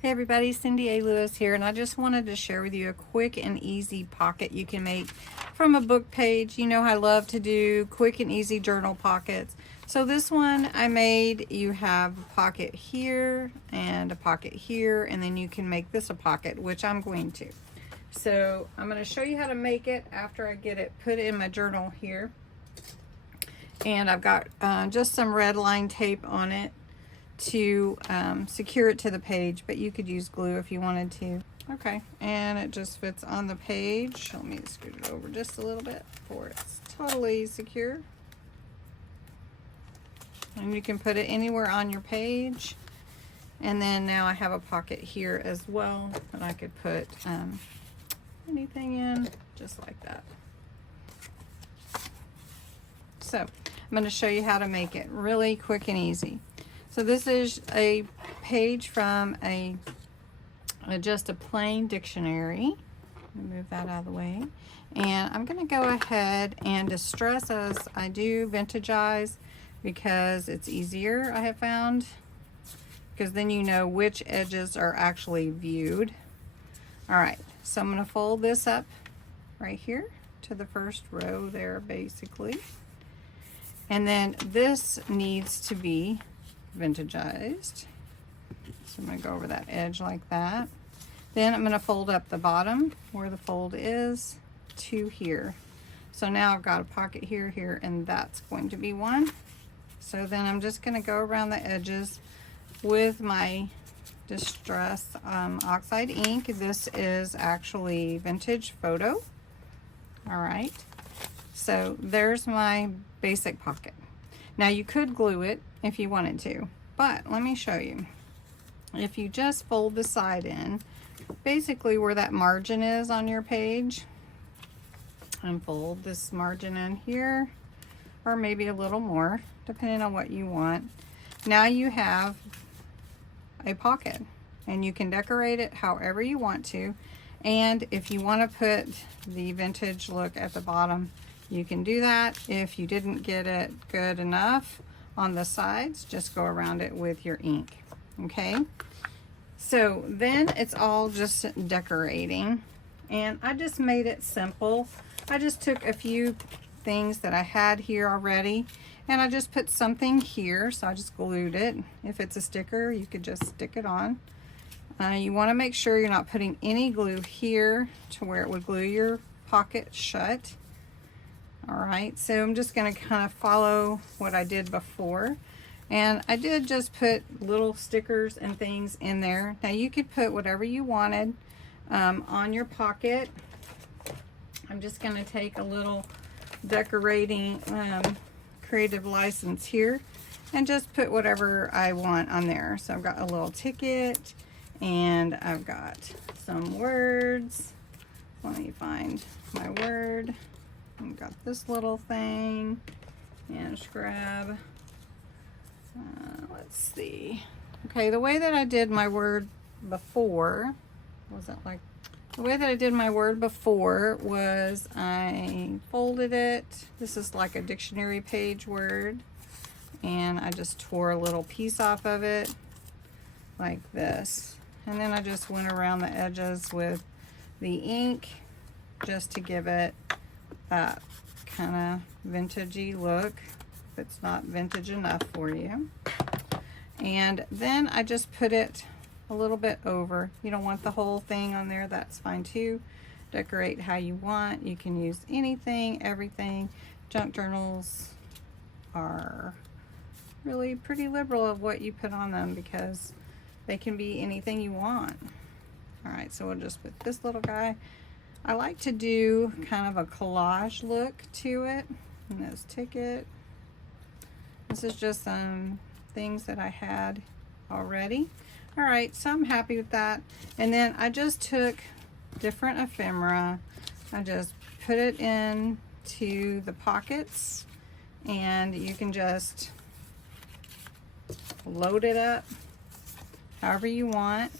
Hey everybody, Cindy A. Lewis here, and I just wanted to share with you a quick and easy pocket you can make from a book page. You know I love to do quick and easy journal pockets. So this one I made, you have a pocket here and a pocket here, and then you can make this a pocket, which I'm going to. So I'm going to show you how to make it after I get it put in my journal here. And I've got just some red line tape on it to secure it to the page, but you could use glue if you wanted to. Okay, and it just fits on the page. Let me scoot it over just a little bit before it's totally secure. And you can put it anywhere on your page. And then now I have a pocket here as well that I could put anything in, just like that. So I'm going to show you how to make it really quick and easy. So this is a page from just a plain dictionary. Let me move that out of the way. And I'm going to go ahead and distress as I do vintagize because it's easier, I have found, because then you know which edges are actually viewed. All right, so I'm going to fold this up right here to the first row there, basically. And then this needs to be vintagized. So I'm going to go over that edge like that. Then I'm going to fold up the bottom where the fold is to here. So now I've got a pocket here, here, and that's going to be one. So then I'm just going to go around the edges with my Distress Oxide ink. This is actually Vintage Photo. All right. So there's my basic pocket. Now you could glue it if you wanted to, but let me show you. If you just fold the side in, basically where that margin is on your page, and fold this margin in here, or maybe a little more, depending on what you want. Now you have a pocket, and you can decorate it however you want to. And if you want to put the vintage look at the bottom, you can do that. If you didn't get it good enough on the sides, just go around it with your ink. Okay, so then it's all just decorating, and I just made it simple. I just took a few things that I had here already, and I just put something here, so I just glued it. If it's a sticker, you could just stick it on. You want to make sure you're not putting any glue here to where it would glue your pocket shut. All right, so I'm just going to kind of follow what I did before. And I did just put little stickers and things in there. Now you could put whatever you wanted on your pocket. I'm just going to take a little decorating creative license here and just put whatever I want on there. So I've got a little ticket, and I've got some words. Let me find my word. I've got this little thing, and just grab, let's see. Okay, the way that I did my word before, the way that I did my word before was I folded it. This is like a dictionary page word, and I just tore a little piece off of it like this. And then I just went around the edges with the ink just to give it that kind of vintagey look if it's not vintage enough for you. And then I just put it a little bit over. You don't want the whole thing on there, that's fine too. Decorate how you want. You can use anything, everything. Junk journals are really pretty liberal of what you put on them because they can be anything you want. All right, so we'll just put this little guy. I like to do kind of a collage look to it. And this ticket. This is just some things that I had already. All right, so I'm happy with that. And then I just took different ephemera. I just put it into the pockets, and you can just load it up however you want,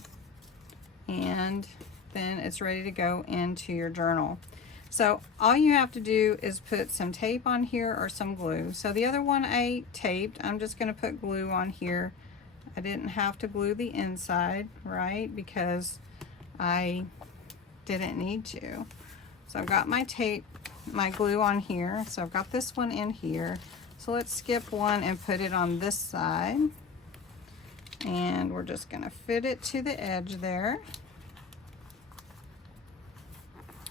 and then it's ready to go into your journal. So all you have to do is put some tape on here or some glue. So the other one I taped, I'm just going to put glue on here I didn't have to glue the inside, right? Because I didn't need to. So I've got my tape, my glue on here. So I've got this one in here. So let's skip one and put it on this side. And we're just gonna fit it to the edge there.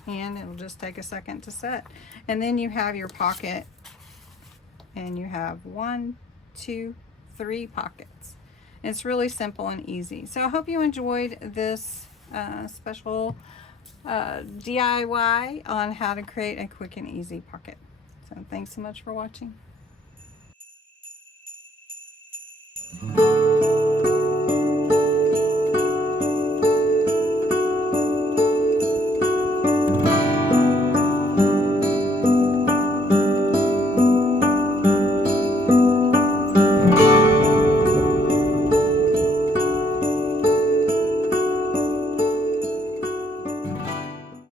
And it'll just take a second to set. And then you have your pocket, and you have 1, 2, 3 pockets. It's really simple and easy. So I hope you enjoyed this special DIY on how to create a quick and easy pocket. So thanks so much for watching.